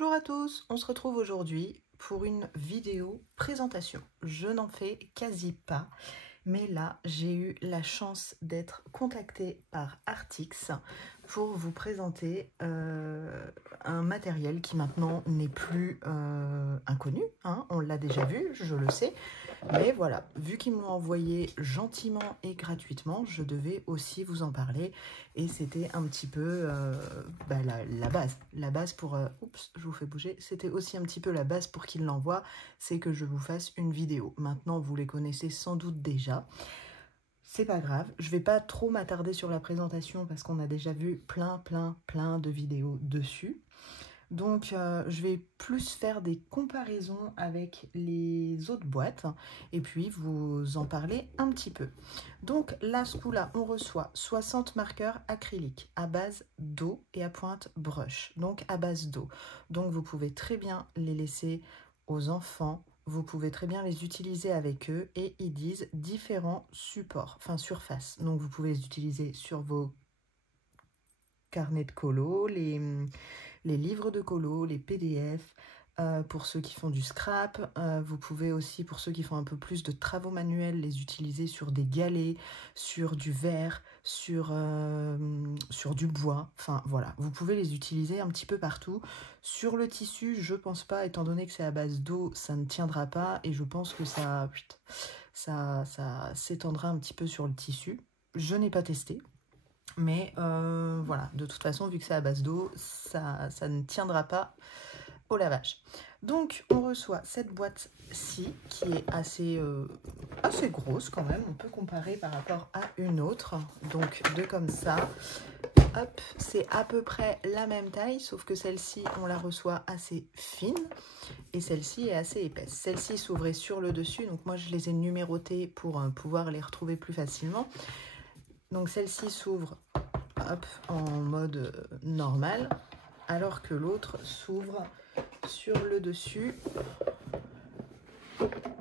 Bonjour à tous, on se retrouve aujourd'hui pour une vidéo présentation. Je n'en fais quasi pas, mais là j'ai eu la chance d'être contactée par Artix pour vous présenter un matériel qui maintenant n'est plus inconnu, hein, on l'a déjà vu, je le sais. Mais voilà, vu qu'ils m'ont envoyé gentiment et gratuitement, je devais aussi vous en parler. Et c'était un petit peu la base pour... oups, je vous fais bouger. C'était aussi un petit peu la base pour qu'ils l'envoient, c'est que je vous fasse une vidéo. Maintenant, vous les connaissez sans doute déjà. C'est pas grave, je vais pas trop m'attarder sur la présentation parce qu'on a déjà vu plein de vidéos dessus. Donc, je vais plus faire des comparaisons avec les autres boîtes et puis vous en parler un petit peu. Donc là, ce coup-là, on reçoit 60 marqueurs acryliques à base d'eau et à pointe brush, donc à base d'eau. Donc, vous pouvez très bien les laisser aux enfants, vous pouvez très bien les utiliser avec eux et ils disent différents supports, enfin surfaces. Donc, vous pouvez les utiliser sur vos carnets de colo, les livres de colo, les PDF, pour ceux qui font du scrap. Vous pouvez aussi, pour ceux qui font un peu plus de travaux manuels, les utiliser sur des galets, sur du verre, sur du bois. Enfin, voilà, vous pouvez les utiliser un petit peu partout. Sur le tissu, je pense pas, étant donné que c'est à base d'eau, ça ne tiendra pas. Et je pense que ça s'étendra un petit peu sur le tissu. Je n'ai pas testé. Mais voilà, de toute façon, vu que c'est à base d'eau, ça ne tiendra pas au lavage. Donc, on reçoit cette boîte-ci, qui est assez grosse quand même. On peut comparer par rapport à une autre. Donc, deux comme ça. Hop, c'est à peu près la même taille, sauf que celle-ci, on la reçoit assez fine. Et celle-ci est assez épaisse. Celle-ci s'ouvrait sur le dessus. Donc, moi, je les ai numérotées pour pouvoir les retrouver plus facilement. Donc celle-ci s'ouvre en mode normal, alors que l'autre s'ouvre sur le dessus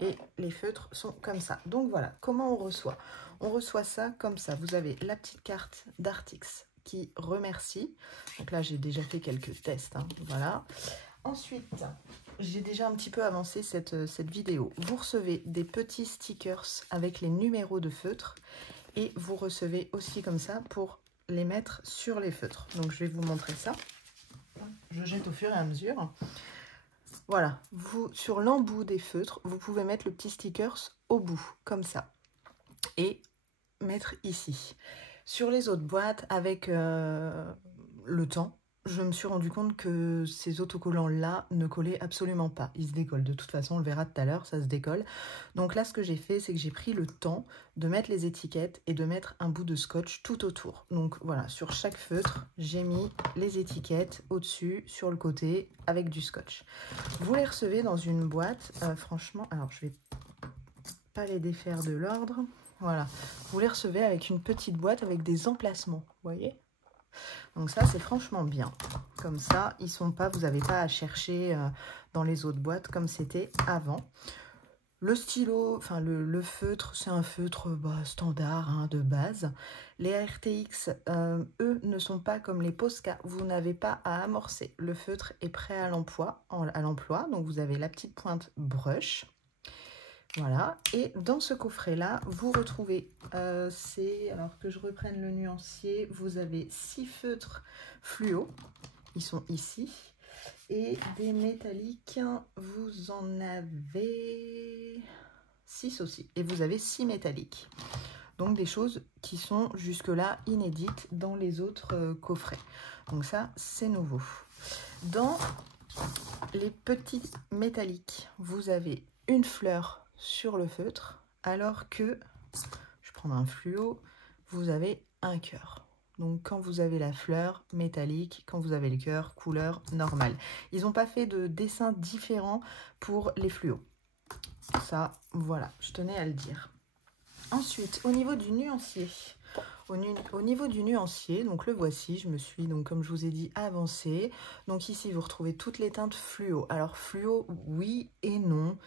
et les feutres sont comme ça. Donc voilà, comment on reçoit? On reçoit ça comme ça. Vous avez la petite carte d'Artix qui remercie. Donc là, j'ai déjà fait quelques tests, hein, voilà. Ensuite, j'ai déjà un petit peu avancé cette vidéo. Vous recevez des petits stickers avec les numéros de feutres. Et vous recevez aussi comme ça pour les mettre sur les feutres. Donc, je vais vous montrer ça. Je jette au fur et à mesure. Voilà. Sur l'embout des feutres, vous pouvez mettre le petit stickers au bout, comme ça. Et mettre ici. Sur les autres boîtes, avec le temps, je me suis rendu compte que ces autocollants-là ne collaient absolument pas. Ils se décollent. De toute façon, on le verra tout à l'heure, ça se décolle. Donc là, ce que j'ai fait, c'est que j'ai pris le temps de mettre les étiquettes et de mettre un bout de scotch tout autour. Donc voilà, sur chaque feutre, j'ai mis les étiquettes au-dessus, sur le côté, avec du scotch. Vous les recevez dans une boîte, franchement, alors je vais pas les défaire de l'ordre. Voilà, vous les recevez avec une petite boîte avec des emplacements, vous voyez? Donc ça, c'est franchement bien. Comme ça, ils sont pas, vous n'avez pas à chercher dans les autres boîtes comme c'était avant. Le stylo, enfin le feutre, c'est un feutre standard, hein, de base. Les RTX, eux, ne sont pas comme les Posca. Vous n'avez pas à amorcer. Le feutre est prêt à l'emploi. Donc, vous avez la petite pointe brush. Voilà, et dans ce coffret-là, vous retrouvez, alors que je reprenne le nuancier, vous avez 6 feutres fluo, ils sont ici, et des métalliques, vous en avez 6 aussi, et vous avez 6 métalliques. Donc des choses qui sont jusque-là inédites dans les autres coffrets. Donc ça, c'est nouveau. Dans les petits métalliques, vous avez une fleur sur le feutre, alors que, je prends un fluo, vous avez un cœur. Donc quand vous avez la fleur métallique, quand vous avez le cœur, couleur normale. Ils n'ont pas fait de dessin différent pour les fluos. Ça, voilà, je tenais à le dire. Ensuite, au niveau du nuancier, donc le voici, je me suis, donc comme je vous ai dit, avancée. Donc ici, vous retrouvez toutes les teintes fluo. Alors fluo, oui et non.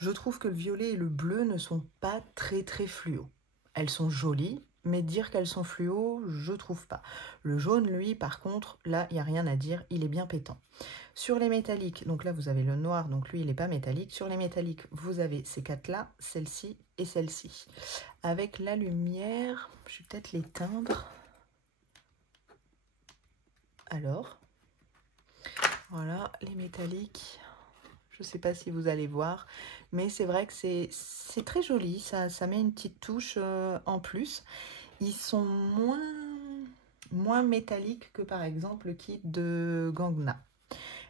Je trouve que le violet et le bleu ne sont pas très fluo. Elles sont jolies, mais dire qu'elles sont fluo, je trouve pas. Le jaune, lui, par contre, là, il n'y a rien à dire, il est bien pétant. Sur les métalliques, donc là, vous avez le noir, donc lui, il n'est pas métallique. Sur les métalliques, vous avez ces quatre-là, celle-ci et celle-ci. Avec la lumière, je vais peut-être l'éteindre. Alors, voilà, les métalliques. Je ne sais pas si vous allez voir, mais c'est vrai que c'est très joli. Ça met une petite touche en plus. Ils sont moins métalliques que par exemple le kit de Gangna.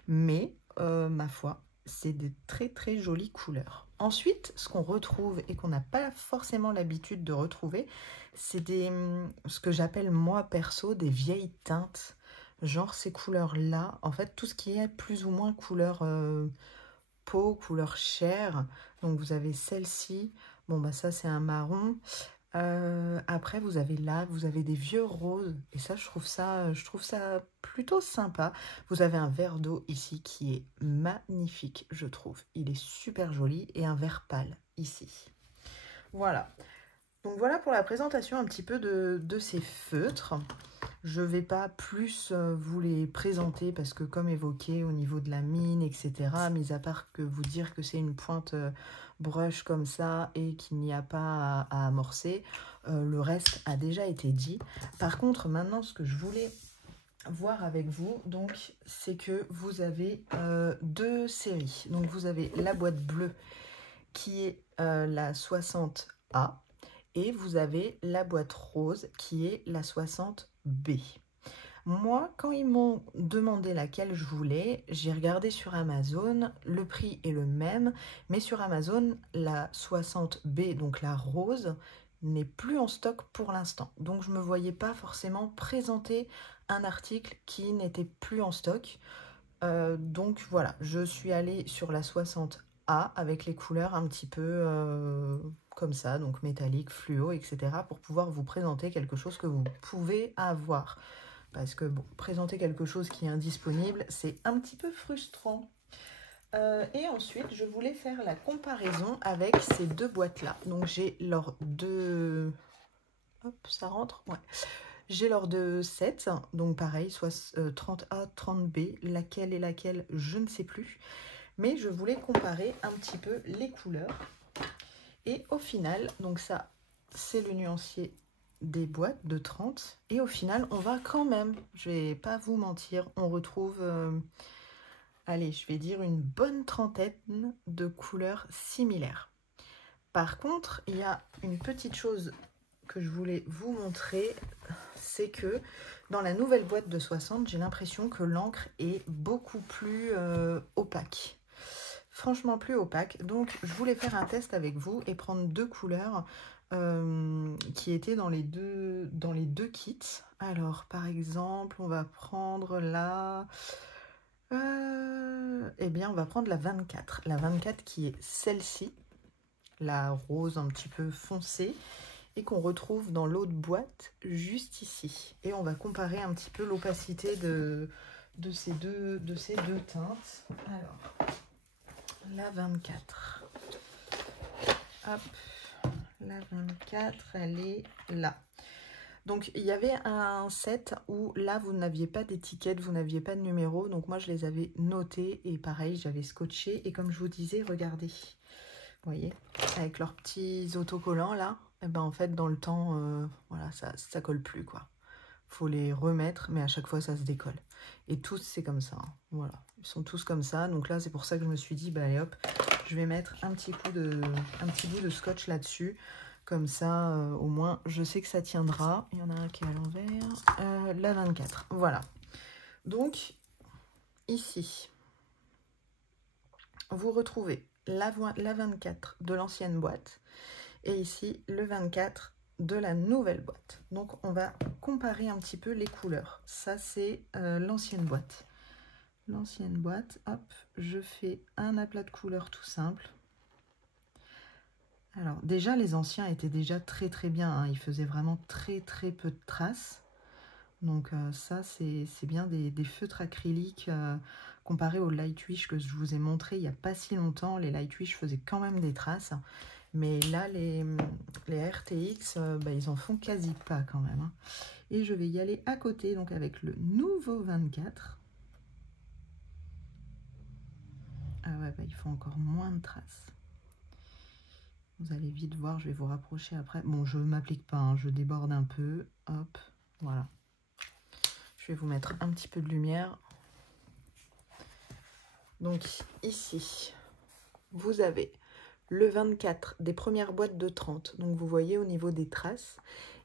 Mais, ma foi, c'est de très très jolies couleurs. Ensuite, ce qu'on retrouve et qu'on n'a pas forcément l'habitude de retrouver, c'est ce que j'appelle moi perso des vieilles teintes. Genre ces couleurs-là, en fait tout ce qui est plus ou moins couleur peau, couleur chair. Donc vous avez celle-ci, bon bah ça c'est un marron. Après vous avez là, vous avez des vieux roses et ça je trouve ça plutôt sympa. Vous avez un verre d'eau ici qui est magnifique, je trouve. Il est super joli et un vert pâle ici. Voilà. Donc voilà pour la présentation un petit peu de ces feutres. Je ne vais pas plus vous les présenter parce que comme évoqué au niveau de la mine, etc., mis à part que vous dire que c'est une pointe brush comme ça et qu'il n'y a pas à amorcer, le reste a déjà été dit. Par contre, maintenant, ce que je voulais voir avec vous, donc, c'est que vous avez deux séries. Donc, vous avez la boîte bleue qui est la 60A. Et vous avez la boîte rose qui est la 60B. Moi, quand ils m'ont demandé laquelle je voulais, j'ai regardé sur Amazon, le prix est le même, mais sur Amazon, la 60B, donc la rose, n'est plus en stock pour l'instant. Donc je ne me voyais pas forcément présenter un article qui n'était plus en stock. Donc voilà, je suis allée sur la 60A avec les couleurs un petit peu comme ça, donc métallique, fluo, etc. pour pouvoir vous présenter quelque chose que vous pouvez avoir. Parce que bon, présenter quelque chose qui est indisponible, c'est un petit peu frustrant. Et ensuite, je voulais faire la comparaison avec ces deux boîtes-là. Donc j'ai leurs deux... Hop, ça rentre, ouais. J'ai leurs deux sets, donc pareil, soit 30A, 30B, laquelle est laquelle, je ne sais plus. Mais je voulais comparer un petit peu les couleurs. Et au final, donc ça, c'est le nuancier des boîtes de 30. Et au final, on va quand même, je vais pas vous mentir, on retrouve, allez, je vais dire une bonne trentaine de couleurs similaires. Par contre, il y a une petite chose que je voulais vous montrer, c'est que dans la nouvelle boîte de 60, j'ai l'impression que l'encre est beaucoup plus opaque. Franchement plus opaque. Donc je voulais faire un test avec vous et prendre deux couleurs qui étaient dans les deux kits. Alors par exemple, on va prendre la... eh bien on va prendre la 24. La 24 qui est celle-ci, la rose un petit peu foncée, et qu'on retrouve dans l'autre boîte juste ici. Et on va comparer un petit peu l'opacité de ces deux teintes. Alors, la 24. Hop, la 24, elle est là. Donc, il y avait un set où là, vous n'aviez pas d'étiquette, vous n'aviez pas de numéro. Donc, moi, je les avais notés et pareil, j'avais scotché. Et comme je vous disais, regardez, vous voyez, avec leurs petits autocollants là, et ben en fait, dans le temps, voilà, ça colle plus, quoi. Faut les remettre, mais à chaque fois, ça se décolle. Et tous, c'est comme ça, hein. Voilà, ils sont tous comme ça. Donc là, c'est pour ça que je me suis dit, bah allez hop, je vais mettre un petit bout de scotch là-dessus. Comme ça, au moins, je sais que ça tiendra. Il y en a un qui est à l'envers. La 24, voilà. Donc, ici, vous retrouvez la 24 de l'ancienne boîte. Et ici, le 24 de la nouvelle boîte. Donc, on va comparer un petit peu les couleurs. Ça, c'est l'ancienne boîte. L'ancienne boîte, hop, je fais un aplat de couleurs tout simple. Alors, déjà, les anciens étaient déjà très très bien, hein. Ils faisaient vraiment très très peu de traces. Donc, ça, c'est bien des feutres acryliques comparé au Lightwish que je vous ai montré il n'y a pas si longtemps. Les Lightwish faisaient quand même des traces. Mais là, les RTX, bah, ils en font quasi pas quand même. Hein. Et je vais y aller à côté, donc avec le nouveau 24. Ah ouais, bah, il faut encore moins de traces. Vous allez vite voir, je vais vous rapprocher après. Bon, je ne m'applique pas, hein, je déborde un peu. Hop, voilà. Je vais vous mettre un petit peu de lumière. Donc ici, vous avez le 24 des premières boîtes de 30. Donc vous voyez au niveau des traces.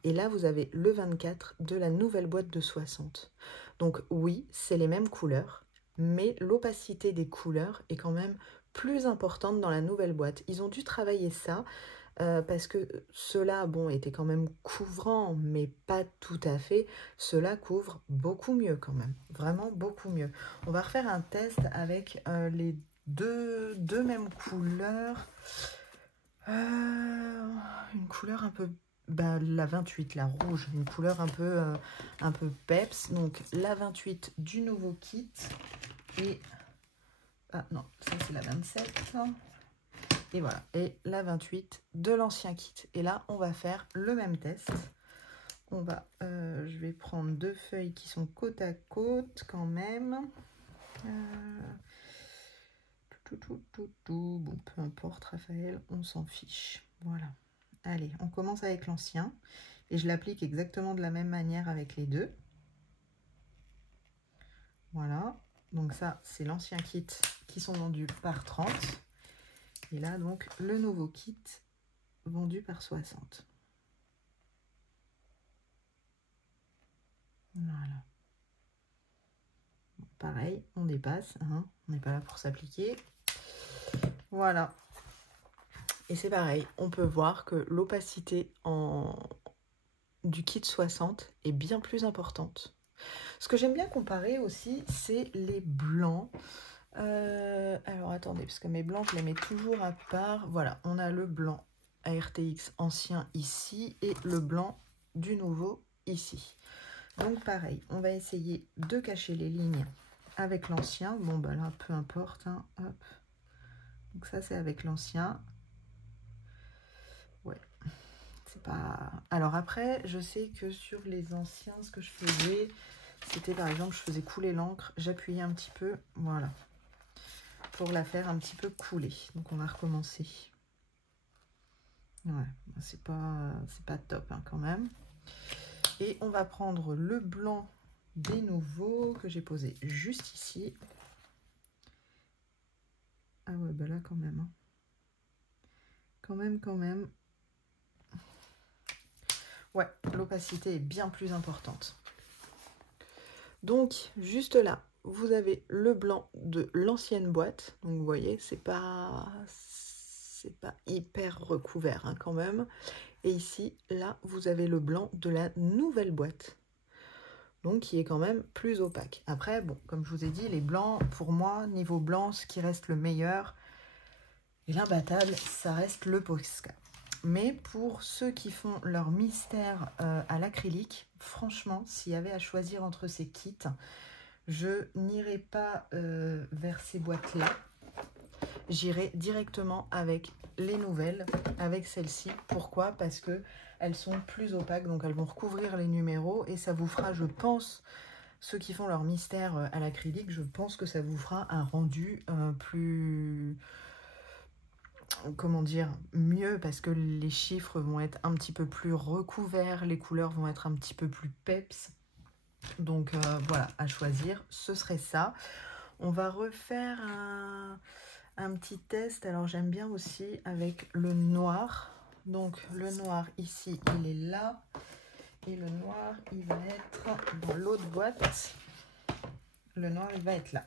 Et là, vous avez le 24 de la nouvelle boîte de 60. Donc oui, c'est les mêmes couleurs, mais l'opacité des couleurs est quand même plus importante dans la nouvelle boîte. Ils ont dû travailler ça parce que ceux-là, bon, étaient quand même couvrants, mais pas tout à fait. Ceux-là couvrent beaucoup mieux quand même, vraiment beaucoup mieux. On va refaire un test avec les deux mêmes couleurs. Une couleur un peu... Bah, la 28, la rouge, une couleur un peu peps. Donc la 28 du nouveau kit. Et... Ah non, ça c'est la 27. Et voilà, et la 28 de l'ancien kit. Et là, on va faire le même test. Je vais prendre deux feuilles qui sont côte à côte quand même. Bon, peu importe, Raphaël, on s'en fiche. Voilà. Allez, on commence avec l'ancien. Et je l'applique exactement de la même manière avec les deux. Voilà. Donc ça, c'est l'ancien kit qui sont vendus par 30. Et là, donc, le nouveau kit vendu par 60. Voilà. Pareil, on dépasse. Hein, on n'est pas là pour s'appliquer. Voilà. Et c'est pareil, on peut voir que l'opacité du kit 60 est bien plus importante. Ce que j'aime bien comparer aussi, c'est les blancs. Alors attendez, parce que mes blancs, je les mets toujours à part. Voilà, on a le blanc RTX ancien ici et le blanc du nouveau ici. Donc pareil, on va essayer de cacher les lignes avec l'ancien. Bon, bah là, peu importe. Hein, hop. Donc ça, c'est avec l'ancien. Ouais, c'est pas... Alors après, je sais que sur les anciens, ce que je faisais, c'était par exemple, je faisais couler l'encre, j'appuyais un petit peu, voilà, pour la faire un petit peu couler. Donc on va recommencer. Ouais, c'est pas top hein, quand même. Et on va prendre le blanc des nouveaux que j'ai posé juste ici. Ah ouais, bah là quand même. Hein. Quand même. Ouais, l'opacité est bien plus importante. Donc, juste là, vous avez le blanc de l'ancienne boîte. Donc, vous voyez, c'est pas hyper recouvert hein, quand même. Et ici, là, vous avez le blanc de la nouvelle boîte. Donc, qui est quand même plus opaque. Après, bon, comme je vous ai dit, les blancs, pour moi, niveau blanc, ce qui reste le meilleur et l'imbattable, ça reste le Posca. Mais pour ceux qui font leur mystère à l'acrylique, franchement, s'il y avait à choisir entre ces kits, je n'irai pas vers ces boîtes-là. J'irai directement avec les nouvelles, avec celles-ci. Pourquoi? Parce que elles sont plus opaques, donc elles vont recouvrir les numéros et ça vous fera, je pense, ceux qui font leur mystère à l'acrylique, je pense que ça vous fera un rendu plus... Comment dire, mieux parce que les chiffres vont être un petit peu plus recouverts, les couleurs vont être un petit peu plus peps. Donc voilà, à choisir, ce serait ça. On va refaire un petit test. Alors j'aime bien aussi avec le noir. Donc le noir ici, il est là. Et le noir, il va être dans l'autre boîte. Le noir, il va être là.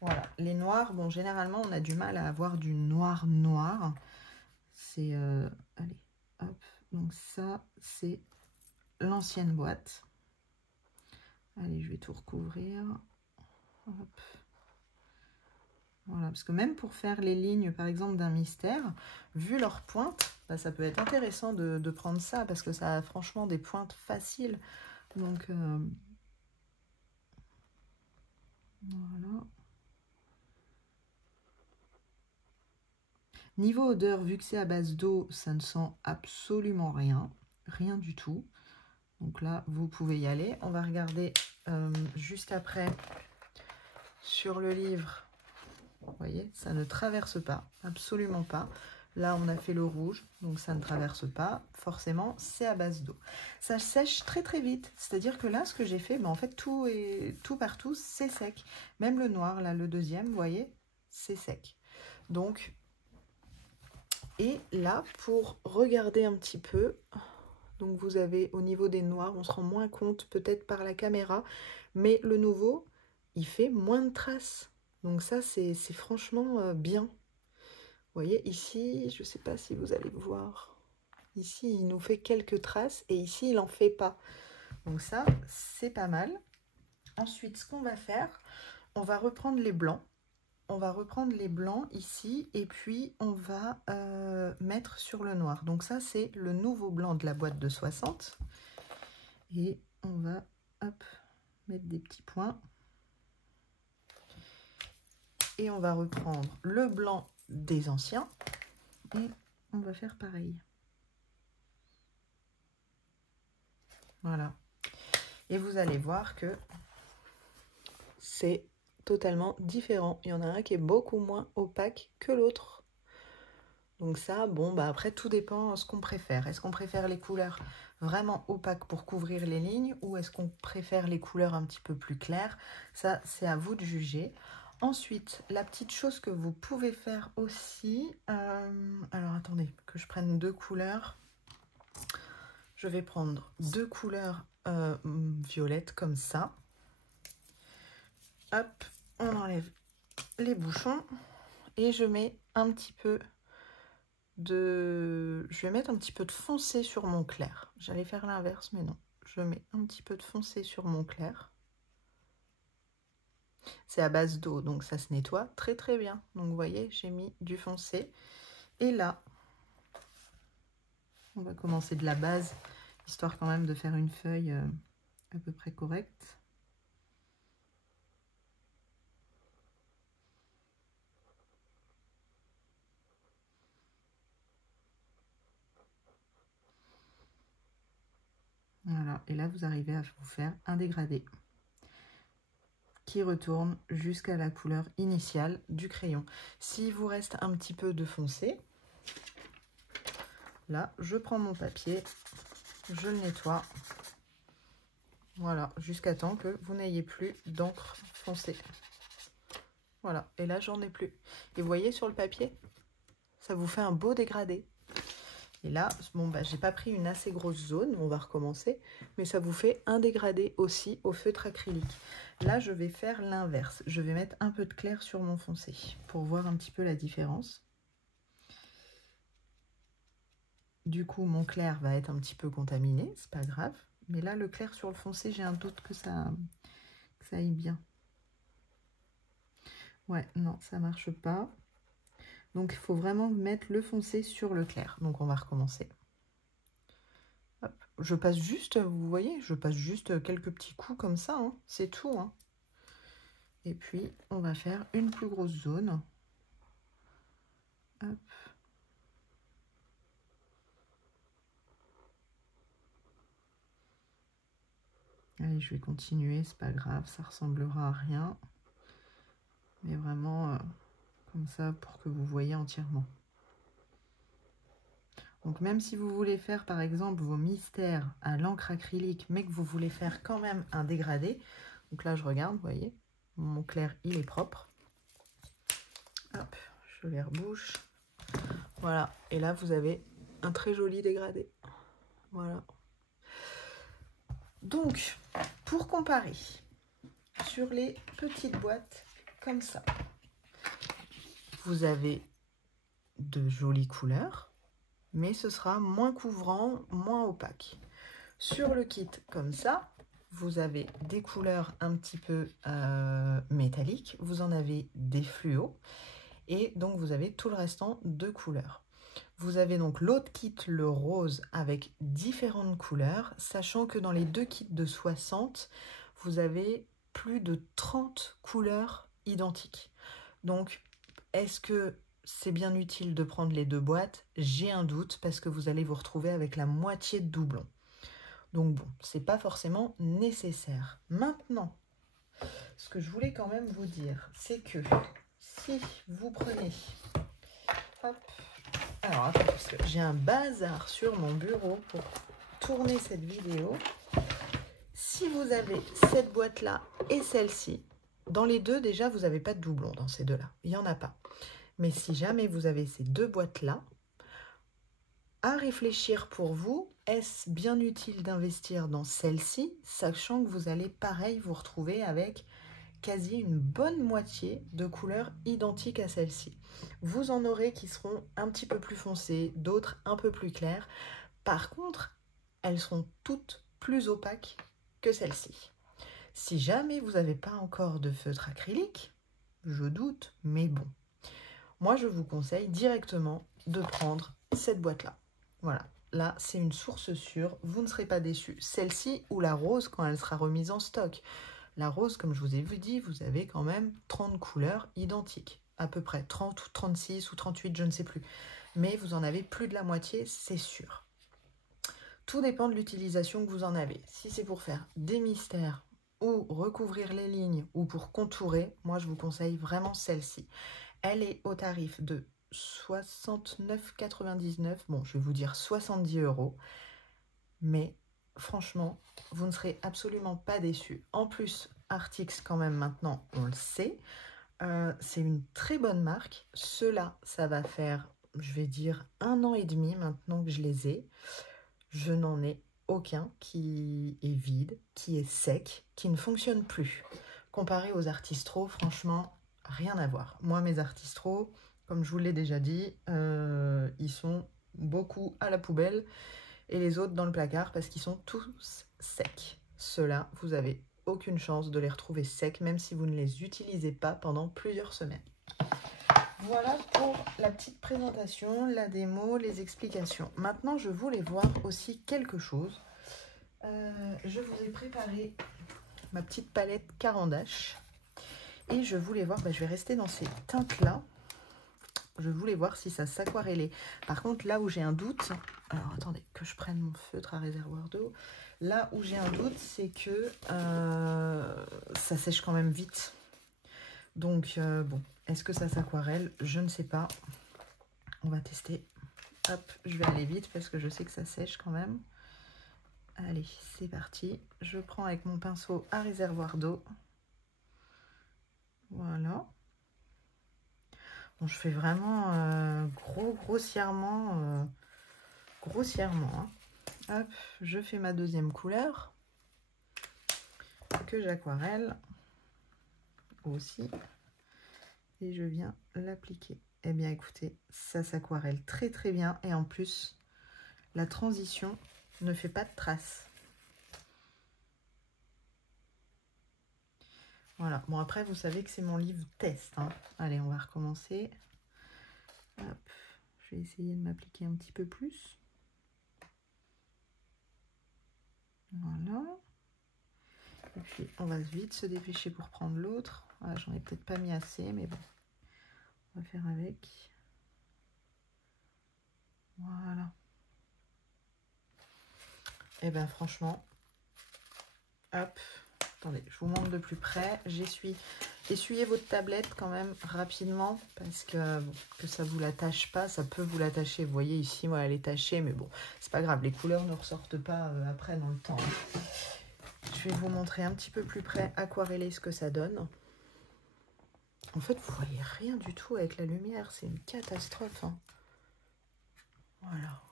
Voilà, les noirs, bon, généralement, on a du mal à avoir du noir noir. C'est, allez, hop, donc ça, c'est l'ancienne boîte. Allez, je vais tout recouvrir. Hop. Voilà, parce que même pour faire les lignes, par exemple, d'un mystère, vu leur pointe, bah, ça peut être intéressant de prendre ça, parce que ça a franchement des pointes faciles. Donc, voilà. Niveau odeur, vu que c'est à base d'eau, ça ne sent absolument rien. Rien du tout. Donc là, vous pouvez y aller. On va regarder juste après sur le livre. Vous voyez, ça ne traverse pas, absolument pas. Là, on a fait le rouge, donc ça ne traverse pas. Forcément, c'est à base d'eau. Ça sèche très très vite. C'est-à-dire que là, ce que j'ai fait, en fait, tout partout, c'est sec. Même le noir, là, le deuxième, vous voyez, c'est sec. Donc, et là, pour regarder un petit peu, donc vous avez au niveau des noirs, on se rend moins compte peut-être par la caméra, mais le nouveau, il fait moins de traces. Donc ça, c'est franchement bien. Vous voyez, ici, je ne sais pas si vous allez voir. Ici, il nous fait quelques traces et ici, il n'en fait pas. Donc ça, c'est pas mal. Ensuite, ce qu'on va faire, on va reprendre les blancs. On va reprendre les blancs ici et puis on va mettre sur le noir. Donc ça, c'est le nouveau blanc de la boîte de 60. Et on va hop, mettre des petits points. Et on va reprendre le blanc des anciens. Et on va faire pareil. Voilà. Et vous allez voir que c'est totalement différent. Il y en a un qui est beaucoup moins opaque que l'autre. Donc ça, bon, bah après, tout dépend de ce qu'on préfère. Est-ce qu'on préfère les couleurs vraiment opaques pour couvrir les lignes ou est-ce qu'on préfère les couleurs un petit peu plus claires? Ça, c'est à vous de juger. Ensuite, la petite chose que vous pouvez faire aussi... alors, attendez, que je prenne deux couleurs. Je vais prendre deux couleurs violettes comme ça. Hop, on enlève les bouchons et je mets un petit peu de... Je vais mettre un petit peu de foncé sur mon clair. J'allais faire l'inverse, mais non. Je mets un petit peu de foncé sur mon clair. C'est à base d'eau, donc ça se nettoie très très bien. Donc vous voyez, j'ai mis du foncé. Et là, on va commencer de la base, histoire quand même de faire une feuille à peu près correcte. Voilà, et là vous arrivez à vous faire un dégradé qui retourne jusqu'à la couleur initiale du crayon. S'il vous reste un petit peu de foncé, là je prends mon papier, je le nettoie, voilà, jusqu'à temps que vous n'ayez plus d'encre foncée. Voilà, et là j'en ai plus. Et vous voyez sur le papier, ça vous fait un beau dégradé. Et là, bon, bah, j'ai pas pris une assez grosse zone, on va recommencer, mais ça vous fait un dégradé aussi au feutre acrylique. Là, je vais faire l'inverse. Je vais mettre un peu de clair sur mon foncé pour voir un petit peu la différence. Du coup, mon clair va être un petit peu contaminé, c'est pas grave. Mais là, le clair sur le foncé, j'ai un doute que ça aille bien. Ouais, non, ça marche pas. Donc, il faut vraiment mettre le foncé sur le clair. Donc, on va recommencer. Hop. Je passe juste, vous voyez, je passe juste quelques petits coups comme ça, hein, c'est tout. Hein. Et puis, on va faire une plus grosse zone. Hop. Allez, je vais continuer, c'est pas grave, ça ressemblera à rien. Mais vraiment, comme ça, pour que vous voyez entièrement. Donc même si vous voulez faire par exemple vos mystères à l'encre acrylique, mais que vous voulez faire quand même un dégradé, donc là je regarde, vous voyez, mon clair il est propre. Hop, je les rebouche. Voilà, et là vous avez un très joli dégradé. Voilà. Donc, pour comparer, sur les petites boîtes comme ça, vous avez de jolies couleurs, mais ce sera moins couvrant, moins opaque. Sur le kit comme ça, vous avez des couleurs un petit peu métalliques, vous en avez des fluos, et donc vous avez tout le restant de couleurs. Vous avez donc l'autre kit, le rose, avec différentes couleurs, sachant que dans les deux kits de 60, vous avez plus de 30 couleurs identiques. Donc, est-ce que c'est bien utile de prendre les 2 boîtes. J'ai un doute parce que vous allez vous retrouver avec la moitié de doublon. Donc bon, c'est pas forcément nécessaire. Maintenant, ce que je voulais quand même vous dire, c'est que si vous prenez... Hop, alors attends, parce que j'ai un bazar sur mon bureau pour tourner cette vidéo. Si vous avez cette boîte-là et celle-ci, dans les deux, déjà, vous n'avez pas de doublon dans ces deux-là. Il n'y en a pas. Mais si jamais vous avez ces 2 boîtes-là, à réfléchir pour vous, est-ce bien utile d'investir dans celle-ci, sachant que vous allez, pareil, vous retrouver avec quasi une bonne moitié de couleurs identiques à celle-ci. Vous en aurez qui seront un petit peu plus foncées, d'autres un peu plus claires. Par contre, elles seront toutes plus opaques que celle-ci. Si jamais vous n'avez pas encore de feutre acrylique, je doute, mais bon. Moi, je vous conseille directement de prendre cette boîte-là. Voilà, là, c'est une source sûre, vous ne serez pas déçus. Celle-ci ou la rose quand elle sera remise en stock. La rose, comme je vous ai dit, vous avez quand même 30 couleurs identiques. À peu près 30 ou 36 ou 38, je ne sais plus. Mais vous en avez plus de la moitié, c'est sûr. Tout dépend de l'utilisation que vous en avez. Si c'est pour faire des mystères ou recouvrir les lignes ou pour contourer, moi je vous conseille vraiment celle-ci. Elle est au tarif de 69,99 €. Bon, je vais vous dire 70 €. Mais franchement, vous ne serez absolument pas déçus. En plus, Artix, quand même, maintenant, on le sait. C'est une très bonne marque. Ceux-là, ça va faire, je vais dire, 1 an et demi maintenant que je les ai. Je n'en ai aucun qui est vide, qui est sec, qui ne fonctionne plus. Comparé aux Artistro, franchement, rien à voir. Moi, mes Artistro, comme je vous l'ai déjà dit, ils sont beaucoup à la poubelle et les autres dans le placard parce qu'ils sont tous secs. Ceux-là, vous avez aucune chance de les retrouver secs, même si vous ne les utilisez pas pendant plusieurs semaines. Voilà pour la petite présentation, la démo, les explications. Maintenant, je voulais voir aussi quelque chose. Je vous ai préparé ma petite palette Caran d'Ache. Et je voulais voir, je vais rester dans ces teintes-là. Je voulais voir si ça s'aquarellait. Par contre, là où j'ai un doute, alors attendez que je prenne mon feutre à réservoir d'eau. Là où j'ai un doute, c'est que ça sèche quand même vite. Donc, bon, est-ce que ça s'aquarelle? Je ne sais pas. On va tester. Hop, je vais aller vite parce que je sais que ça sèche quand même. Allez, c'est parti. Je prends avec mon pinceau à réservoir d'eau. Voilà. Bon, je fais vraiment grossièrement. Hein. Hop, je fais ma deuxième couleur que j'aquarelle aussi. Et je viens l'appliquer. Eh bien, écoutez, ça s'aquarelle très très bien. Et en plus, la transition ne fait pas de traces. Voilà. Bon, après, vous savez que c'est mon livre test. Hein. Allez, on va recommencer. Hop. Je vais essayer de m'appliquer un petit peu plus. Voilà. Et puis, on va vite se dépêcher pour prendre l'autre. Voilà, j'en ai peut-être pas mis assez, mais bon. On va faire avec. Voilà. Et bien, franchement, hop. Attendez, je vous montre de plus près. Essuyez votre tablette quand même rapidement parce que, bon, que ça ne vous l'attache pas. Ça peut vous l'attacher. Vous voyez ici, moi, elle est tachée. Mais bon, c'est pas grave. Les couleurs ne ressortent pas après dans le temps. Hein. Je vais vous montrer un petit peu plus près aquareller ce que ça donne. En fait, vous voyez rien du tout avec la lumière. C'est une catastrophe. Hein. Voilà.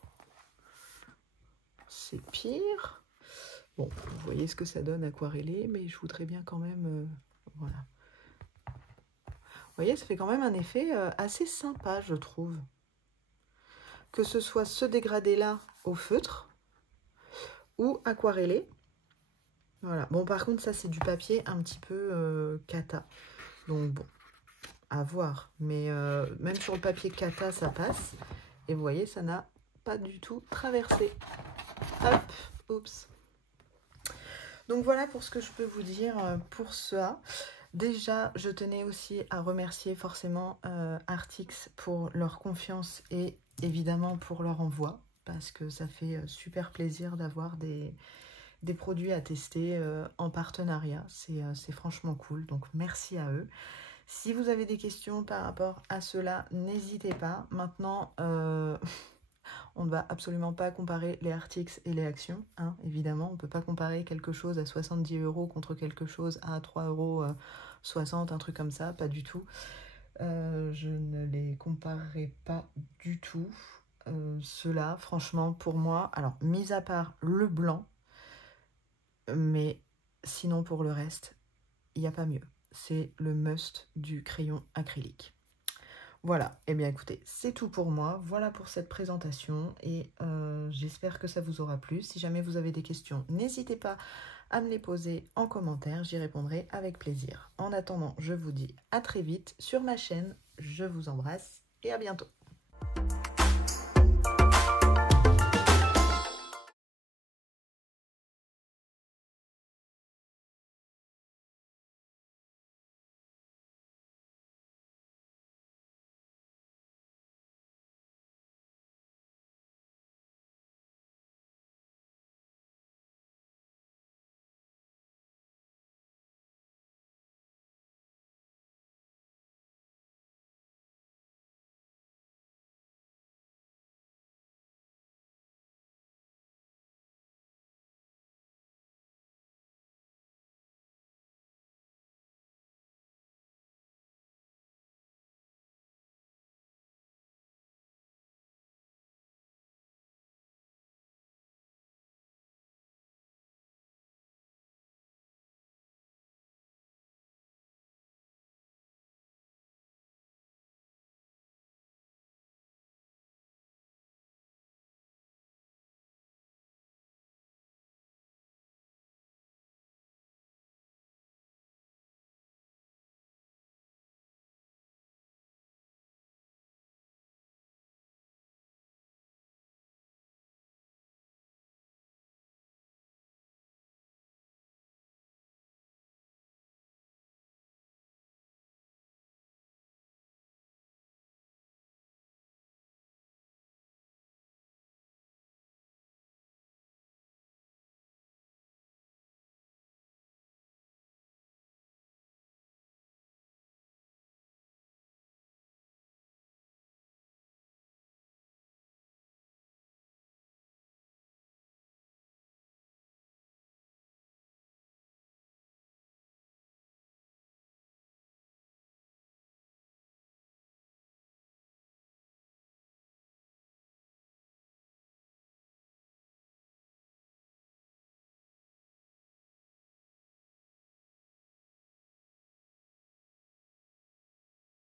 C'est pire. Bon, vous voyez ce que ça donne aquarellé, mais je voudrais bien quand même... voilà. Vous voyez, ça fait quand même un effet assez sympa, je trouve. Que ce soit ce dégradé-là au feutre ou aquarellé. Voilà. Bon, par contre, ça, c'est du papier un petit peu cata. Donc, bon, à voir. Mais même sur le papier cata, ça passe. Et vous voyez, ça n'a pas du tout traversé. Hop, oups. Donc voilà pour ce que je peux vous dire pour ça. Déjà, je tenais aussi à remercier forcément Artix pour leur confiance et évidemment pour leur envoi, parce que ça fait super plaisir d'avoir des produits à tester en partenariat. C'est franchement cool, donc merci à eux. Si vous avez des questions par rapport à cela, n'hésitez pas. Maintenant, on ne va absolument pas comparer les Artix et les actions, hein, évidemment. On ne peut pas comparer quelque chose à 70 € contre quelque chose à 3,60 €, un truc comme ça, pas du tout. Je ne les comparerai pas du tout. Ceux-là, franchement, pour moi, alors, mis à part le blanc, mais sinon pour le reste, il n'y a pas mieux. C'est le must du crayon acrylique. Voilà, et bien écoutez, c'est tout pour moi. Voilà pour cette présentation et j'espère que ça vous aura plu. Si jamais vous avez des questions, n'hésitez pas à me les poser en commentaire, j'y répondrai avec plaisir. En attendant, je vous dis à très vite sur ma chaîne. Je vous embrasse et à bientôt.